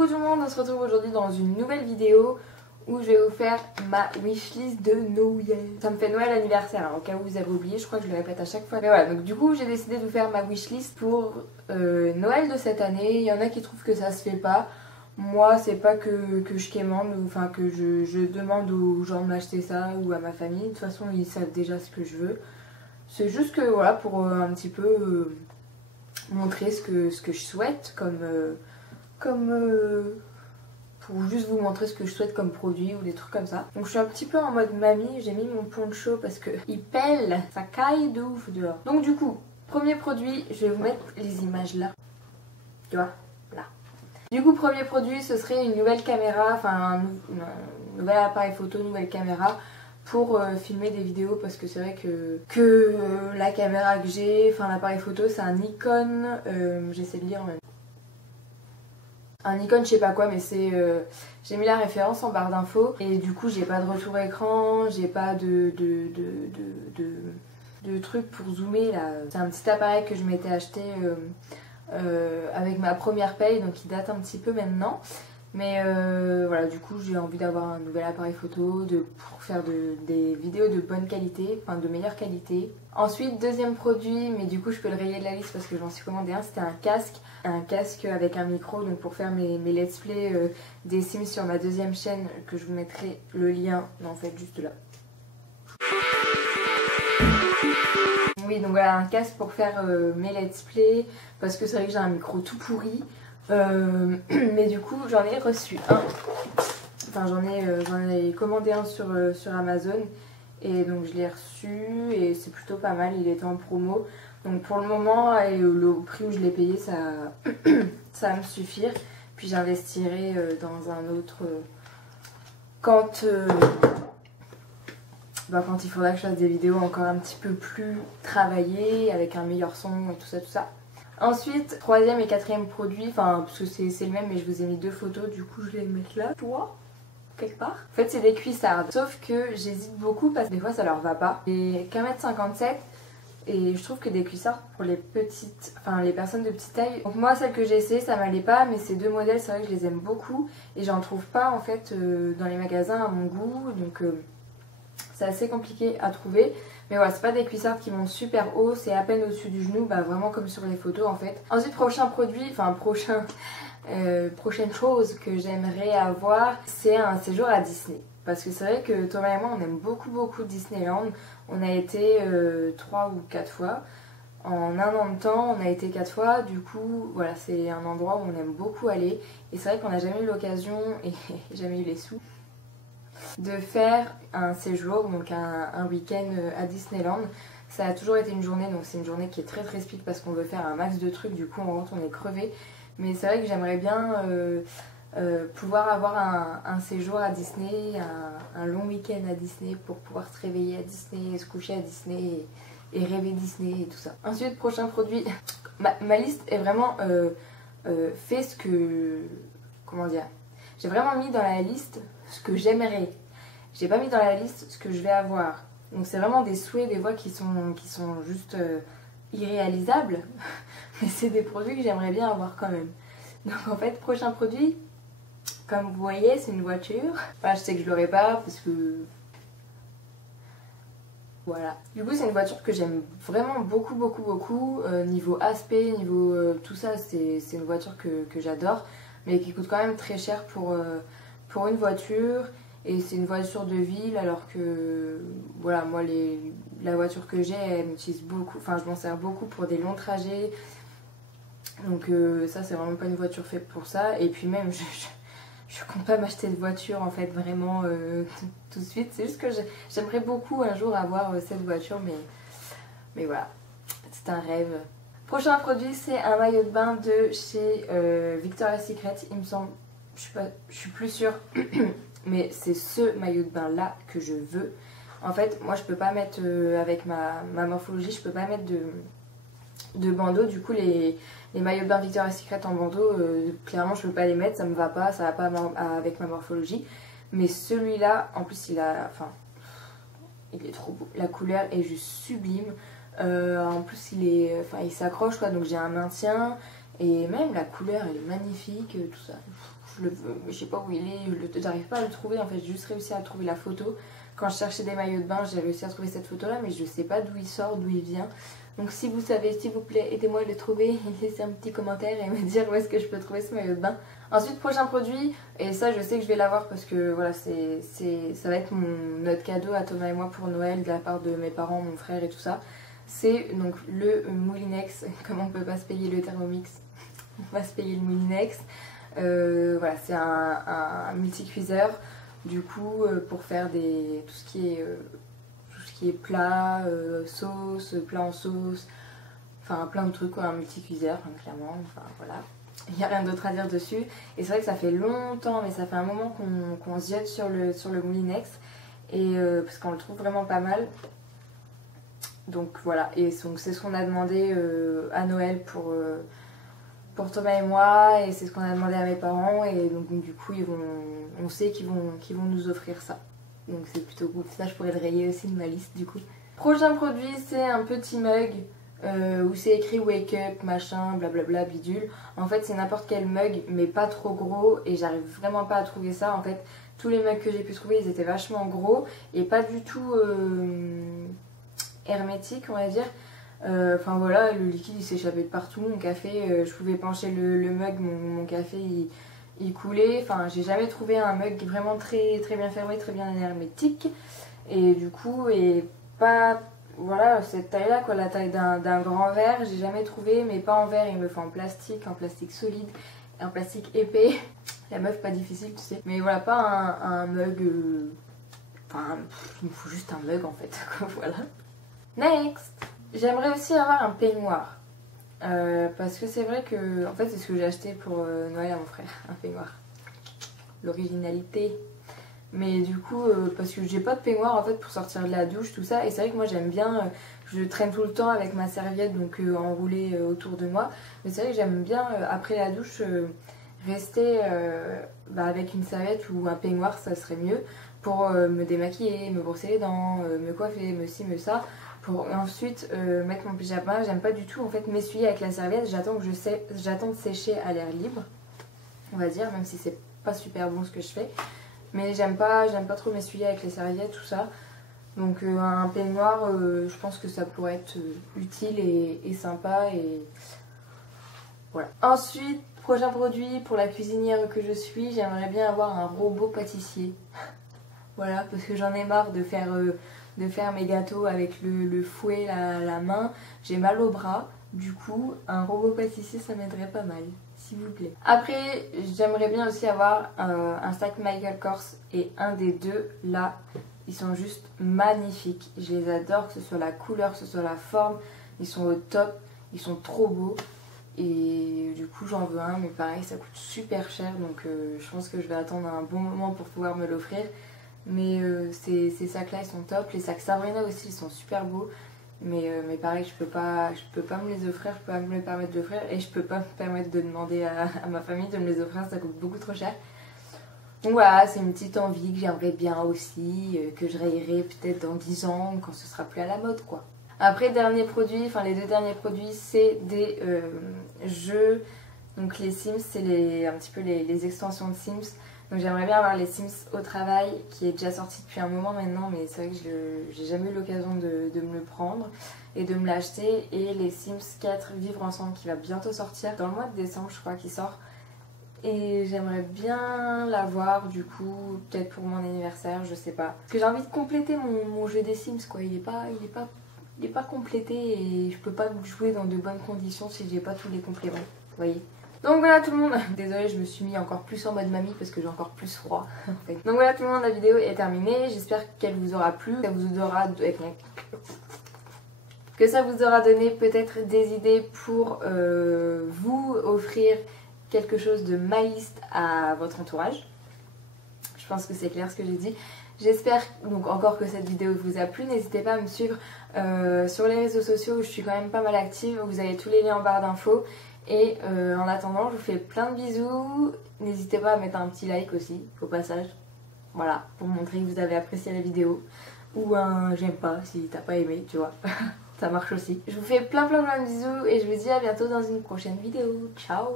Coucou tout le monde, on se retrouve aujourd'hui dans une nouvelle vidéo où je vais vous faire ma wishlist de Noël. Ça me fait Noël anniversaire, hein, au cas où vous avez oublié, je crois que je le répète à chaque fois. Mais voilà, donc du coup j'ai décidé de vous faire ma wishlist pour Noël de cette année. Il y en a qui trouvent que ça se fait pas. Moi c'est pas que je quémande, enfin que je demande aux gens de m'acheter ça ou à ma famille. De toute façon ils savent déjà ce que je veux. C'est juste que voilà, pour un petit peu montrer ce que je souhaite pour juste vous montrer ce que je souhaite comme produit ou des trucs comme ça. Donc je suis un petit peu en mode mamie, j'ai mis mon poncho parce que il pèle, ça caille de ouf dehors. Donc du coup, premier produit, je vais vous mettre les images là. Tu vois, là. Du coup, premier produit, ce serait une nouvelle caméra, enfin un nouvel appareil photo, nouvelle caméra pour filmer des vidéos parce que c'est vrai que la caméra que j'ai, enfin l'appareil photo, c'est un Nikon, j'essaie de lire en même temps. Un Nikon je sais pas quoi, mais c'est j'ai mis la référence en barre d'infos et du coup j'ai pas de retour écran, j'ai pas de truc pour zoomer là. C'est un petit appareil que je m'étais acheté avec ma première paye, donc il date un petit peu maintenant. Mais voilà, du coup j'ai envie d'avoir un nouvel appareil photo pour faire des vidéos de bonne qualité, enfin de meilleure qualité. Ensuite, deuxième produit, mais du coup je peux le rayer de la liste parce que j'en suis commandé un, c'était un casque avec un micro, donc pour faire mes let's play des Sims sur ma deuxième chaîne, que je vous mettrai le lien, en fait juste là. Oui, donc voilà, un casque pour faire mes let's play, parce que c'est vrai que j'ai un micro tout pourri. Mais du coup j'en ai reçu un, enfin j'en ai commandé un sur Amazon et donc je l'ai reçu et c'est plutôt pas mal, il était en promo, donc pour le moment et le prix où je l'ai payé ça va me suffire, puis j'investirai dans un autre quand il faudra que je fasse des vidéos encore un petit peu plus travaillées avec un meilleur son et tout ça. Ensuite, troisième et quatrième produit, enfin parce que c'est le même mais je vous ai mis deux photos, du coup je vais les mettre là, toi, quelque part. En fait c'est des cuissardes, sauf que j'hésite beaucoup parce que des fois ça leur va pas. J'ai qu'1m57 et je trouve que des cuissardes pour les petites, enfin les personnes de petite taille. Donc moi celle que j'ai essayée ça m'allait pas, mais ces deux modèles c'est vrai que je les aime beaucoup et j'en trouve pas en fait dans les magasins à mon goût, donc c'est assez compliqué à trouver. Mais voilà, c'est pas des cuissardes qui montent super haut, c'est à peine au-dessus du genou, bah vraiment comme sur les photos en fait. Ensuite, prochain produit, enfin prochaine chose que j'aimerais avoir, c'est un séjour à Disney. Parce que c'est vrai que Thomas et moi on aime beaucoup Disneyland. On a été 3 ou 4 fois. En un an de temps, on a été 4 fois, du coup voilà, c'est un endroit où on aime beaucoup aller. Et c'est vrai qu'on n'a jamais eu l'occasion et jamais eu les sous de faire un séjour, donc un week-end à Disneyland. Ça a toujours été une journée, donc c'est une journée qui est très speed parce qu'on veut faire un max de trucs, du coup on rentre, on est crevé. Mais c'est vrai que j'aimerais bien pouvoir avoir un séjour à Disney, un long week-end à Disney pour pouvoir se réveiller à Disney, se coucher à Disney et rêver Disney et tout ça. Ensuite, prochain produit, ma liste est vraiment fait ce que... comment dire, j'ai vraiment mis dans la liste ce que j'aimerais. J'ai pas mis dans la liste ce que je vais avoir. Donc c'est vraiment des souhaits, des voix qui sont juste irréalisables. Mais c'est des produits que j'aimerais bien avoir quand même. Donc en fait, prochain produit, comme vous voyez, c'est une voiture. Enfin, je sais que je l'aurai pas parce que... voilà. Du coup, c'est une voiture que j'aime vraiment beaucoup. Niveau aspect, niveau tout ça, c'est une voiture que j'adore. Mais qui coûte quand même très cher pour une voiture. Et c'est une voiture de ville alors que voilà, moi la voiture que j'ai elle m'utilise beaucoup, enfin je m'en sers beaucoup pour des longs trajets, donc ça c'est vraiment pas une voiture faite pour ça. Et puis même je compte pas m'acheter de voiture en fait vraiment tout de suite, c'est juste que j'aimerais beaucoup un jour avoir cette voiture, mais voilà, c'est un rêve. Prochain produit, c'est un maillot de bain de chez Victoria's Secret, il me semble, je suis plus sûre. Mais c'est ce maillot de bain là que je veux. En fait, moi je peux pas mettre avec ma morphologie, je peux pas mettre de bandeau. Du coup, les maillots de bain Victoria's Secret en bandeau, clairement je peux pas les mettre, ça me va pas, ça va pas avec ma morphologie. Mais celui-là, en plus il est trop beau. La couleur est juste sublime. En plus il s'accroche quoi, donc j'ai un maintien. Et même la couleur elle est magnifique, tout ça. Je le veux, mais je sais pas où il est, j'arrive pas à le trouver en fait, j'ai juste réussi à trouver la photo. Quand je cherchais des maillots de bain, j'ai réussi à trouver cette photo là, mais je sais pas d'où il sort, d'où il vient. Donc si vous savez, s'il vous plaît, aidez-moi à le trouver et laissez un petit commentaire et me dire où est-ce que je peux trouver ce maillot de bain. Ensuite, prochain produit, et ça je sais que je vais l'avoir parce que voilà, ça va être notre cadeau à Thomas et moi pour Noël de la part de mes parents, mon frère et tout ça. C'est donc le Moulinex, comme on peut pas se payer le Thermomix, on va se payer le Moulinex. Voilà, c'est un multi-cuiseur, du coup pour faire tout ce qui est plat, sauce, plat en sauce, enfin plein de trucs quoi, un multi-cuiseur hein, clairement, enfin voilà. Il n'y a rien d'autre à dire dessus. Et c'est vrai que ça fait longtemps, mais ça fait un moment qu'on se jette sur le Moulinex. Et parce qu'on le trouve vraiment pas mal. Donc voilà, et donc c'est ce qu'on a demandé à Noël pour Thomas et moi. Et c'est ce qu'on a demandé à mes parents. Et donc du coup, on sait qu'ils vont nous offrir ça. Donc c'est plutôt cool. Ça, je pourrais le rayer aussi de ma liste du coup. Prochain produit, c'est un petit mug. Où c'est écrit wake up, machin, blablabla, bidule. En fait, c'est n'importe quel mug, mais pas trop gros, et j'arrive vraiment pas à trouver ça. En fait, tous les mugs que j'ai pu trouver, ils étaient vachement gros et pas du tout hermétiques, on va dire. Enfin voilà, le liquide il s'échappait de partout. Mon café, je pouvais pencher le mug, mon café il coulait. Enfin, j'ai jamais trouvé un mug vraiment très, très bien fermé, très bien hermétique. Et du coup, pas. Voilà, cette taille là quoi, la taille d'un grand verre, j'ai jamais trouvé, mais pas en verre, il me faut en plastique solide, en plastique épais. La meuf pas difficile tu sais, mais voilà, pas un mug, enfin il me faut juste un mug en fait, voilà. Next, j'aimerais aussi avoir un peignoir, parce que c'est vrai que, en fait c'est ce que j'ai acheté pour Noël à mon frère, un peignoir. L'originalité. Mais du coup, parce que j'ai pas de peignoir en fait pour sortir de la douche, tout ça. Et c'est vrai que moi j'aime bien, je traîne tout le temps avec ma serviette donc enroulée autour de moi. Mais c'est vrai que j'aime bien après la douche rester avec une serviette ou un peignoir, ça serait mieux. Pour me démaquiller, me brosser les dents, me coiffer, me ci, me ça. Pour ensuite mettre mon pyjama. J'aime pas du tout en fait m'essuyer avec la serviette. J'attends de sécher à l'air libre, on va dire, même si c'est pas super bon ce que je fais. Mais j'aime pas trop m'essuyer avec les serviettes, tout ça. Donc un peignoir, je pense que ça pourrait être utile et sympa. Et voilà. Ensuite, prochain produit pour la cuisinière que je suis, j'aimerais bien avoir un robot pâtissier. Voilà, parce que j'en ai marre de faire mes gâteaux avec le fouet, la main. J'ai mal au bras. Du coup, un robot pâtissier, ça m'aiderait pas mal. S'il vous plaît. Après, j'aimerais bien aussi avoir un sac Michael Kors et un des deux là. Ils sont juste magnifiques. Je les adore, que ce soit la couleur, que ce soit la forme. Ils sont au top. Ils sont trop beaux. Et du coup, j'en veux un, mais pareil, ça coûte super cher. Donc, je pense que je vais attendre un bon moment pour pouvoir me l'offrir. Mais ces sacs-là, ils sont top. Les sacs Sabrina aussi, ils sont super beaux. Mais pareil, je peux pas me les offrir, je peux pas me les permettre d'offrir et je peux pas me permettre de demander à ma famille de me les offrir, ça coûte beaucoup trop cher. Donc voilà, c'est une petite envie que j'aimerais bien aussi, que je rayerai peut-être dans 10 ans quand ce sera plus à la mode quoi. Après, dernier produit, enfin les deux derniers produits, c'est des jeux. Donc les Sims, c'est un petit peu les extensions de Sims. Donc j'aimerais bien avoir les Sims au travail, qui est déjà sorti depuis un moment maintenant, mais c'est vrai que j'ai jamais eu l'occasion de me le prendre et de me l'acheter. Et les Sims 4 Vivre Ensemble qui va bientôt sortir, dans le mois de décembre je crois qu'il sort. Et j'aimerais bien l'avoir du coup, peut-être pour mon anniversaire, je sais pas. Parce que j'ai envie de compléter mon jeu des Sims quoi, il est pas complété et je peux pas jouer dans de bonnes conditions si j'ai pas tous les compléments, vous voyez. Donc voilà tout le monde, désolée je me suis mis encore plus en mode mamie parce que j'ai encore plus froid en fait. Donc voilà tout le monde, la vidéo est terminée, j'espère qu'elle vous aura plu, que ça vous aura donné peut-être des idées pour vous offrir quelque chose de ma liste à votre entourage. Je pense que c'est clair ce que j'ai dit. J'espère donc encore que cette vidéo vous a plu, n'hésitez pas à me suivre sur les réseaux sociaux où je suis quand même pas mal active, vous avez tous les liens en barre d'infos. Et en attendant, je vous fais plein de bisous. N'hésitez pas à mettre un petit like aussi, au passage. Voilà, pour montrer que vous avez apprécié la vidéo. Ou un j'aime pas si t'as pas aimé, tu vois. ça marche aussi. Je vous fais plein de bisous et je vous dis à bientôt dans une prochaine vidéo. Ciao.